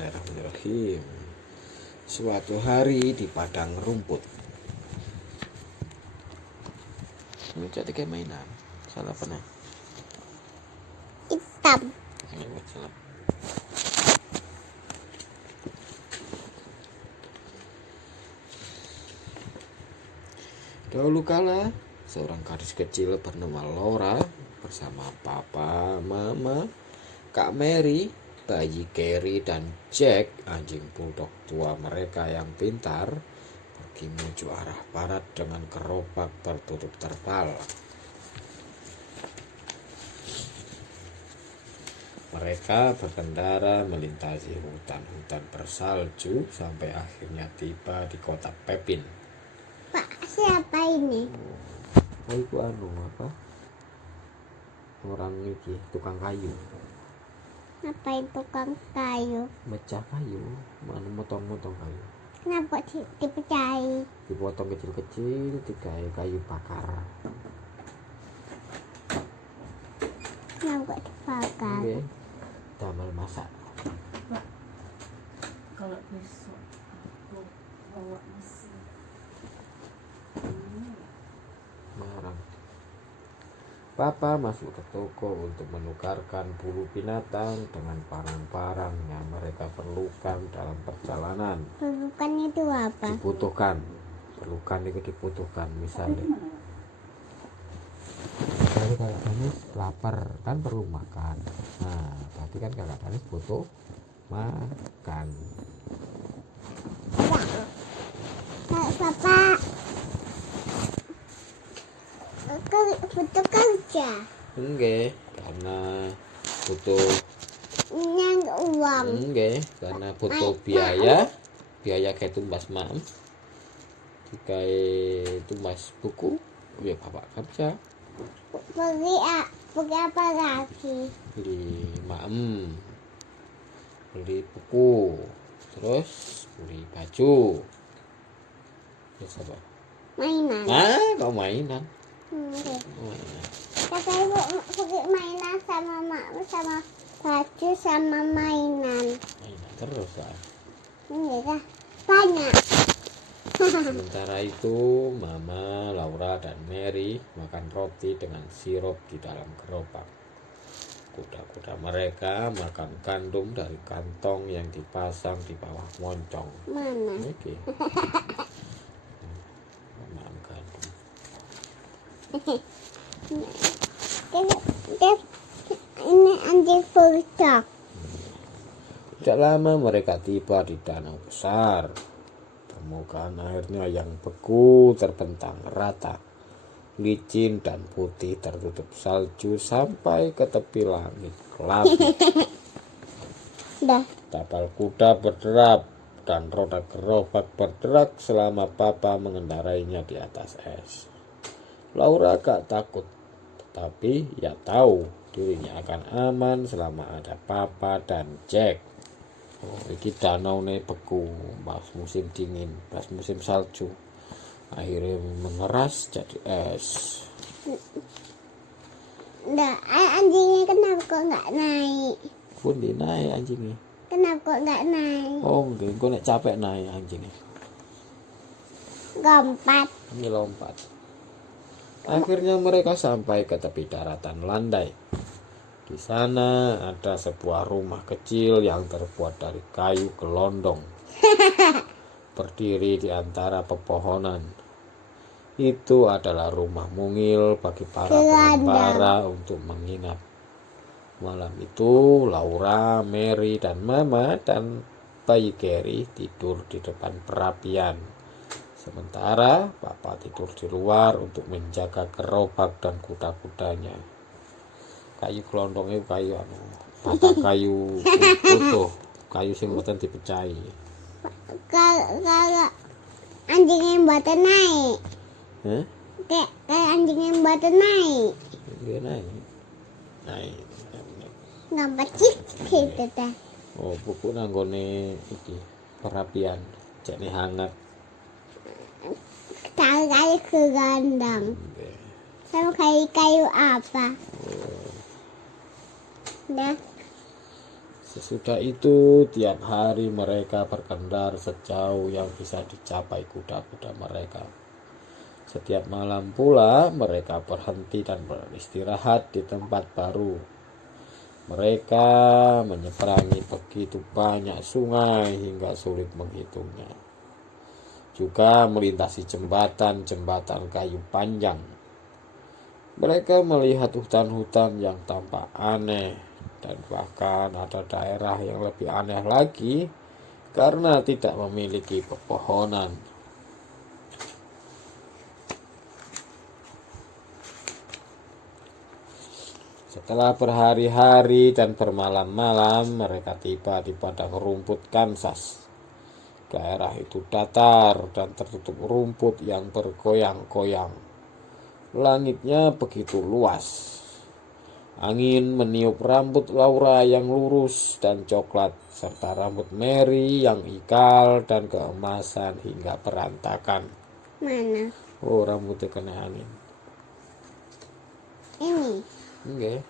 Bismillahirrahmanirrahim. Suatu hari di padang rumput. Ini jadi kayak mainan. Salah apa nih? Hitam. Ini buat salah. Dahulu kala, seorang gadis kecil bernama Laura bersama papa, mama, Kak Mary, bayi Carrie, dan Jack, anjing bulldog tua mereka yang pintar, pergi menuju arah barat dengan gerobak tertutup terpal. Mereka berkendara melintasi hutan-hutan bersalju sampai akhirnya tiba di kota Pepin. Pak, siapa ini? Oh, itu apa? Orang ini tukang kayu. Ngapain tukang kayu? Mecah kayu, mana motong-motong kayu. Kenapa dipercayai? Dipotong kecil-kecil, dikai kayu bakar. Kenapa dibakar? Oke, damel masak. Pak, kalau besok aku bawa mesin. Marang. Papa masuk ke toko untuk menukarkan bulu binatang dengan barang-barang yang mereka perlukan dalam perjalanan. Bukan itu apa? Dibutuhkan, perlukan itu dibutuhkan. Misalnya kalau Danis lapar kan perlu makan. Nah, berarti kan kalau Danis butuh makan. Bapak, butuh kerja. Enggak, karena butuh Uang. enggak, karena butuh biaya kayak tumbas mam. Jika tumbas buku, ya bapak kerja. Pergi apa lagi? Beli mam, beli buku, terus beli baju. Terus apa? Mainan. Kau mainan. Oke. Mainan. Kata ibu pergi mainan sama sama baju sama mainan. Mainan terus lah. Enggak banyak. Sementara itu, Mama, Laura, dan Mary makan roti dengan sirup di dalam gerobak. Kuda-kuda mereka makan gandum dari kantong yang dipasang di bawah moncong. Mana? Oke. Makan gandum. Ini anjing bulldog. Tidak lama mereka tiba di danau besar. Permukaan airnya yang beku terbentang rata, licin dan putih tertutup salju sampai ke tepi langit gelap. Dah. Tapal kuda berderap dan roda gerobak berderak selama papa mengendarainya di atas es. Laura agak takut, tetapi ia tahu dirinya akan aman selama ada papa dan Jack. Oh, ini danau nih beku pas musim dingin, pas musim salju. Akhirnya mengeras jadi es. Dah, anjingnya kenapa kok nggak naik? Pun naik anjingnya. Kenapa kok nggak naik? Oh, mungkin gue nek capek naik anjingnya. Lompat. Ini lompat. Akhirnya mereka sampai ke tepi daratan landai. Di sana ada sebuah rumah kecil yang terbuat dari kayu gelondong, berdiri di antara pepohonan. Itu adalah rumah mungil bagi para pengembara untuk menginap. Malam itu Laura, Mary, dan Mama dan bayi Carrie tidur di depan perapian. Sementara Papa tidur di luar untuk menjaga gerobak dan kuda-kudanya. Kayu gelondong itu kayu batang kayu utuh, kayu sing mboten dipecahi. Kalau anjingnya buat naik. Hah? Kayak anjing yang buat naik. Dia naik. Ngapa gitu dah. Oh, buku nanggone iki perapian, jane hangat. Kayu gelondong. Sama kayu apa? Dah. Sesudah itu tiap hari mereka berkendara sejauh yang bisa dicapai kuda-kuda mereka. Setiap malam pula mereka berhenti dan beristirahat di tempat baru. Mereka menyeberangi begitu banyak sungai hingga sulit menghitungnya. Juga melintasi jembatan-jembatan kayu panjang. Mereka melihat hutan-hutan yang tampak aneh, dan bahkan ada daerah yang lebih aneh lagi karena tidak memiliki pepohonan. Setelah berhari-hari dan bermalam-malam, mereka tiba di padang rumput Kansas. Daerah itu datar dan tertutup rumput yang bergoyang-goyang. Langitnya begitu luas. Angin meniup rambut Laura yang lurus dan coklat, serta rambut Mary yang ikal dan keemasan hingga berantakan. Mana? Oh, rambutnya kena angin. Ini. Enggak.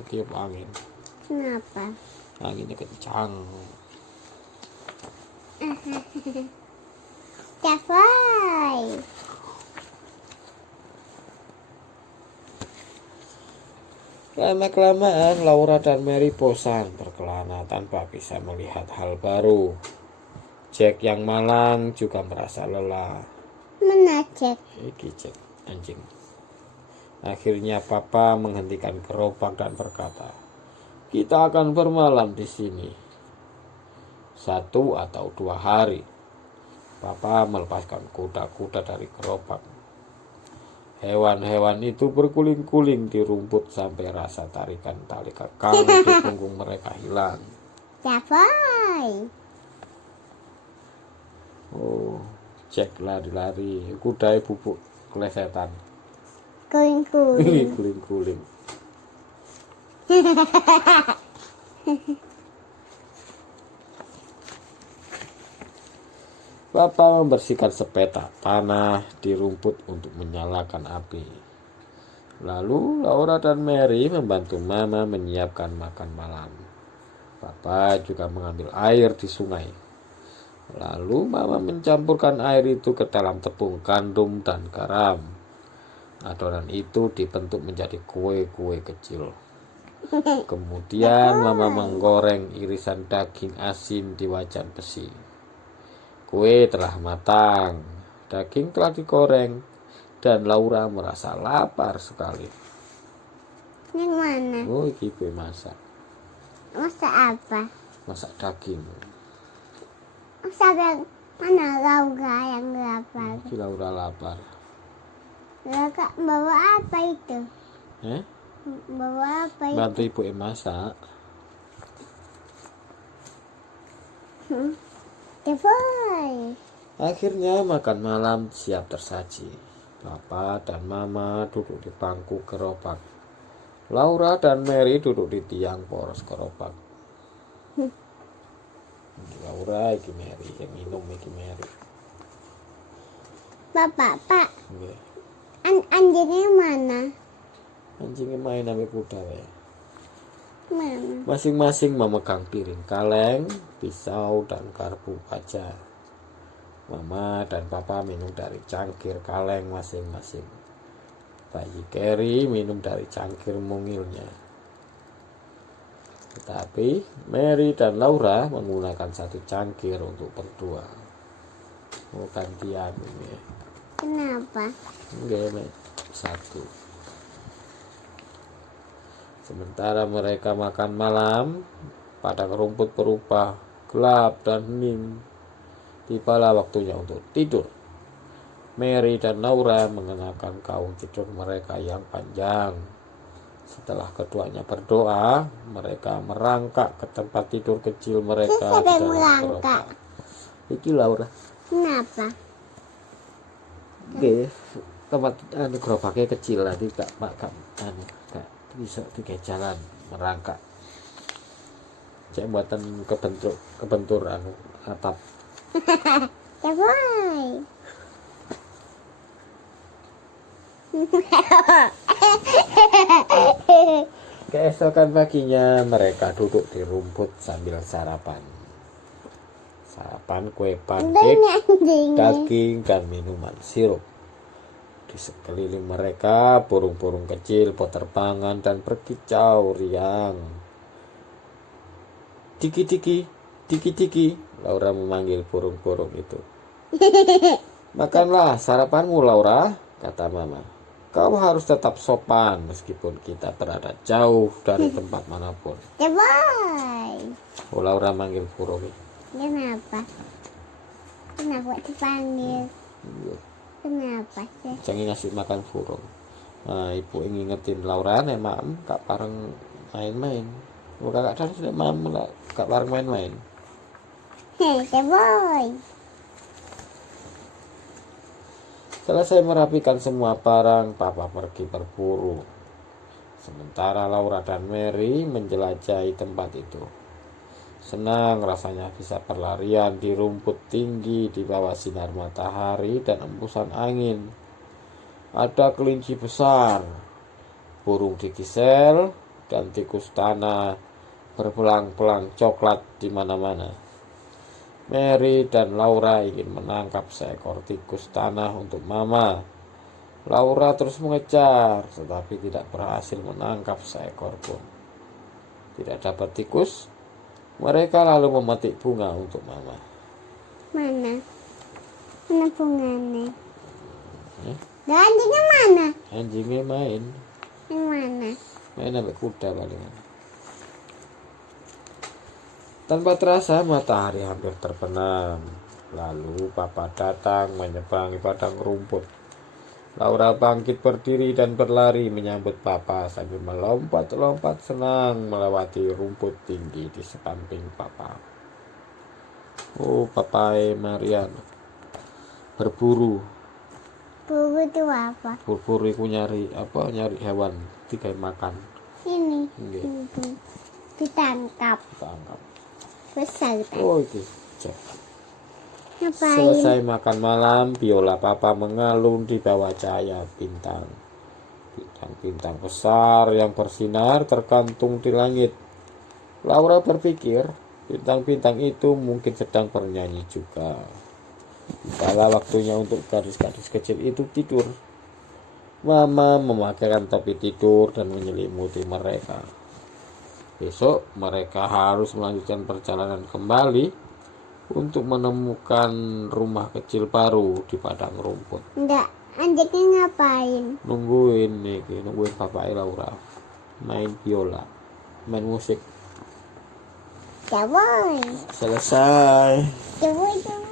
Ketiup angin. Kenapa? Anginnya kencang. Capai. Lama-kelamaan Laura dan Mary bosan berkelana tanpa bisa melihat hal baru. Jack yang malang juga merasa lelah. Mana Jack? Iki Jack, anjing. Akhirnya Papa menghentikan gerobak dan berkata, "Kita akan bermalam di sini 1 atau 2 hari." Papa melepaskan kuda-kuda dari gerobak. Hewan-hewan itu berguling-guling di rumput sampai rasa tarikan tali kekang di punggung mereka hilang. Capai. Oh, Jack lari-lari, kuda bubuk kelesetan. Kuing-kuing. Guling-guling. Papa membersihkan sepetak tanah di rumput untuk menyalakan api. Lalu Laura dan Mary membantu Mama menyiapkan makan malam. Papa juga mengambil air di sungai. Lalu Mama mencampurkan air itu ke dalam tepung gandum dan garam. Adonan itu dibentuk menjadi kue-kue kecil. Kemudian Mama menggoreng irisan daging asin di wajan besi. Kue telah matang, daging telah digoreng, dan Laura merasa lapar sekali. Yang mana? Oh, ini kue masak. Masak apa? Masak daging. Masak yang mana? Laura yang lapar. Ini Laura lapar. Laura bawa apa itu? Bawa apa itu? Bantu ibu masak. Capai. Akhirnya makan malam siap tersaji. Papa dan Mama duduk di bangku gerobak. Laura dan Mary duduk di tiang poros gerobak. Laura, iki Mary, yang minum iki Mary. Pak. Nggih. Anjingnya mana? Anjingnya main sama kuda ya. Mana? Masing-masing memegang piring kaleng, pisau, dan garpu baja. Mama dan Papa minum dari cangkir kaleng masing-masing. Bayi Carrie minum dari cangkir mungilnya. Tetapi Mary dan Laura menggunakan satu cangkir untuk berdua. Mau gantian ini. Kenapa? Enggak, satu. Sementara mereka makan malam, padang rumput berubah gelap dan hening. Tibalah waktunya untuk tidur. Mary dan Laura mengenakan gaun tidur mereka yang panjang. Setelah keduanya berdoa, mereka merangkak ke tempat tidur kecil mereka Siapa di yang dalam merangkak? gerobak. Iki Laura. Kenapa? Oke, tempat gerobaknya kecil lah, tidak bisa tiga jalan merangkak. Cek buatan kebentur atap. Capai. Keesokan paginya mereka duduk di rumput sambil sarapan. Sarapan kue pancake, daging, dan minuman sirup. Di sekeliling mereka burung-burung kecil berterbangan dan berkicau riang. Tiki-tiki, tiki-tiki, Laura memanggil burung-burung itu. Makanlah sarapanmu, Laura, kata Mama. Kau harus tetap sopan meskipun kita berada jauh dari tempat manapun. Ya boy. Oh, Laura manggil burung. Kenapa? Kenapa dipanggil? Kenapa sih? Jangan ngasih makan burung. Nah, ibu ingin ngingetin Laura nih, mam, kak pareng main-main. Bukan kak dan sudah mam lah, kak pareng main-main. Hei, ya boy. Selesai merapikan semua barang, Papa pergi berburu. Sementara Laura dan Mary menjelajahi tempat itu. Senang rasanya bisa berlarian di rumput tinggi di bawah sinar matahari dan embusan angin. Ada kelinci besar, burung kikisel, dan tikus tanah berbelang-belang coklat di mana-mana. Mary dan Laura ingin menangkap seekor tikus tanah untuk Mama. Laura terus mengejar, tetapi tidak berhasil menangkap seekor pun. Tidak dapat tikus, mereka lalu memetik bunga untuk Mama. Mana? Mana bunganya? Ya, Anjingnya mana? anjingnya main Yang mana? sampai kuda palingan. Tanpa terasa matahari hampir terbenam. Lalu Papa datang menyeberangi padang rumput. Laura bangkit berdiri dan berlari menyambut Papa sambil melompat-lompat senang melewati rumput tinggi di samping Papa. Oh, Papa Marian berburu. Buru itu apa? Berburu itu nyari apa? Nyari hewan tiga makan. Ini. Nggih, Ditangkap. tangkap. Besar kan? Oh, itu. Cek. Ngapain? Selesai makan malam, biola Papa mengalun di bawah cahaya bintang. Bintang-bintang besar yang bersinar tergantung di langit. Laura berpikir, bintang-bintang itu mungkin sedang bernyanyi juga. Tibalah waktunya untuk gadis-gadis kecil itu tidur. Mama memakaikan topi tidur dan menyelimuti mereka. Besok mereka harus melanjutkan perjalanan kembali untuk menemukan rumah kecil baru di padang rumput. Enggak, anjingnya ngapain? Nungguin Papa Laura main biola, main musik. Ya boy. Selesai. Ya boy.